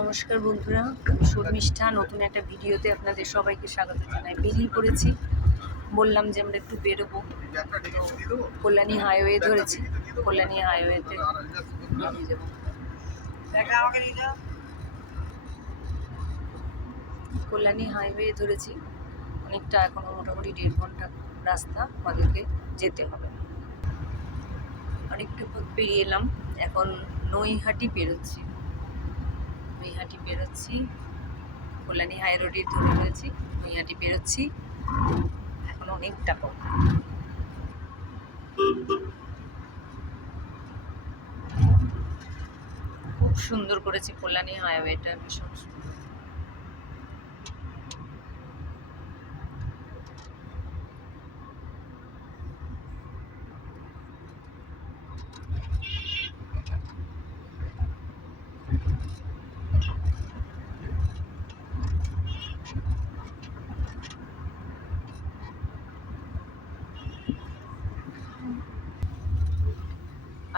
নমস্কার বন্ধুরা, শর্মিষ্ঠা নতুন একটা ভিডিওতে আপনাদের সবাইকে স্বাগত জানাই। বেরিয়ে পড়েছি, বললাম যে আমরা একটু বেরোবো। কল্যাণী হাইওয়ে ধরেছি, কল্যাণী হাইওয়েতে বেরিয়ে যাবো। কল্যাণী হাইওয়ে ধরেছি, অনেকটা এখনো মোটামুটি 1.5 ঘন্টা রাস্তা আমাদেরকে যেতে হবে। অনেকটা পথ পেরিয়ে এলাম, এখন নৈহাটি বেরোচ্ছি। কল্যাণী হাই রোডে ধরে রয়েছি, নৈহাটি বেরোচ্ছি। এখন অনেকটা পথ। খুব সুন্দর করেছে কল্যাণী হাইওয়েটা, ভীষণ সুন্দর।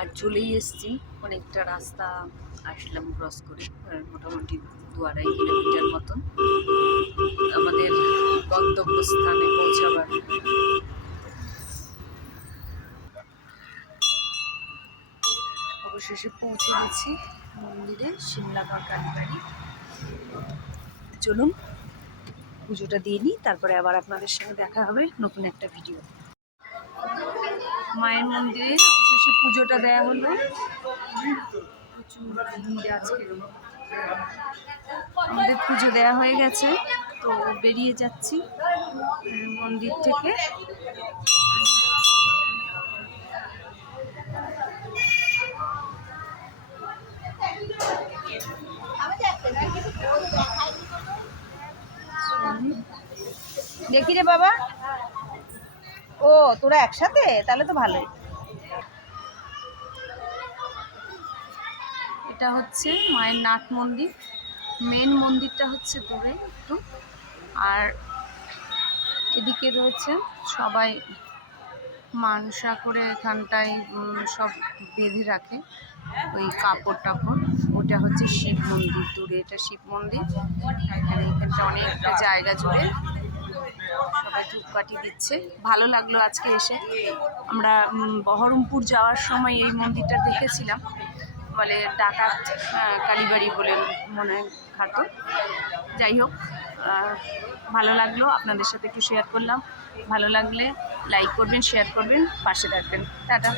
আর চলেই এসছি, অনেকটা রাস্তা আসলাম ক্রস করে, মোটামুটি 2-2.5 কিলোমিটার মতন আমাদের গন্তব্যস্থানে পৌঁছাবার। অবশেষে পৌঁছে গেছি মন্দিরে, সিমলাগড় কালীবাড়ি। চলুন পুজোটা দিয়ে নিই, তারপরে আবার আপনাদের সঙ্গে দেখা হবে নতুন একটা ভিডিও। মায়ের মন্দিরে অবশেষে পুজোটা দেওয়া হলো। প্রচুর ভিড় আজকে। আমাদের পুজো দেওয়া হয়ে গেছে, তো বেরিয়ে যাচ্ছি মন্দির থেকে। দেখি রে বাবা, ও তোরা একসাথে, তাহলে তো ভালোই। এটা হচ্ছে মায়ের নাট মন্দির, মেন মন্দিরটা হচ্ছে দূরে একটু, আর এদিকে রয়েছে সবাই মানসা করে এখানটায় সব বেঁধে রাখে ওই কাপড় টাপড়। ওটা হচ্ছে শিব মন্দির, দূরে এটা শিব মন্দির। এখানটা অনেকটা জায়গা জুড়ে সবাই ধূপকাঠি দিচ্ছে। ভালো লাগলো আজকে এসে। আমরা বহরমপুর যাওয়ার সময় এই মন্দিরটা দেখেছিলাম, বলে ডাকাত কালীবাড়ি বলে মনে খাতো। যাই হোক, ভালো লাগলো, আপনাদের সাথে একটু শেয়ার করলাম। ভালো লাগলে লাইক করবেন, শেয়ার করবেন, পাশে থাকবেন। টাটা।